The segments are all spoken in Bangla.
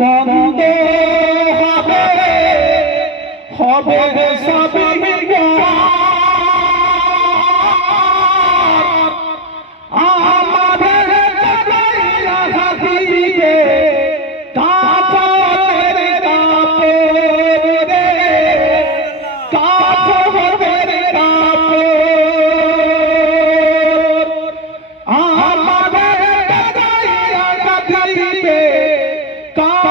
হবে হবে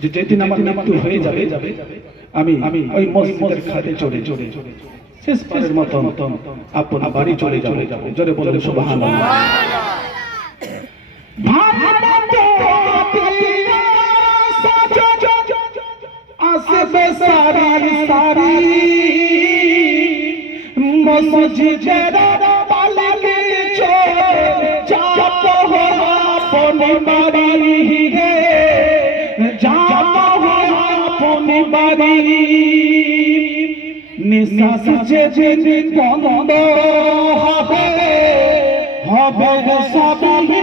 যে যেদিন আমার মৃত্যু হয়ে যাবে আমি আমি ওই মসজিদের খাতে চড়ে চড়ে শেষ পারের মতো আপন বাড়ি চলে চলে যাবে জোরে বলেন সুবহানাল্লাহ আসবে সারি সারি মসজিদের পালালি চলে যাব আপন বাড়ি রে যাব আপন বাড়ি নিঃশ্বাস যেদিন বন্ধ হবে হবে সবই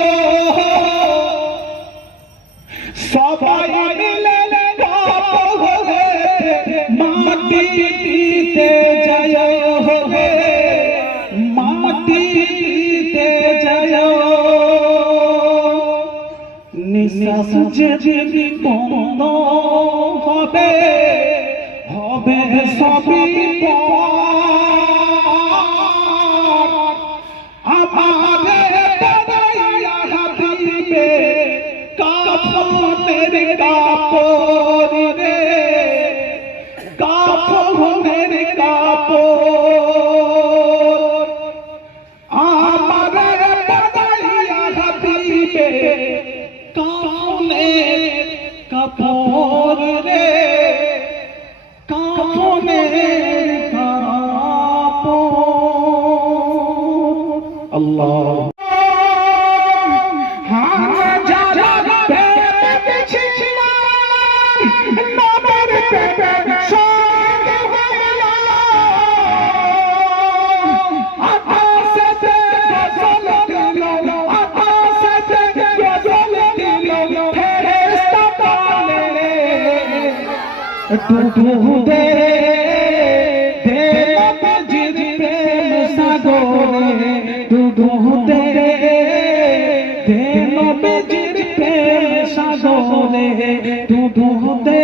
মাটি দিতে যাও মাটি দিতে যাও। নিঃশ্বাস যেদিন বন্ধ হবে হবে সবই। আমাদের বাবাইয়া কাপড় রে। কাপড়ের কাপড় রে কাপড়ের কাপড় আল্লাহ টুটু দে দে জিদ প্রেম সাগরে টুটু দে দে নবজির প্রেম সাগরে টুটু দে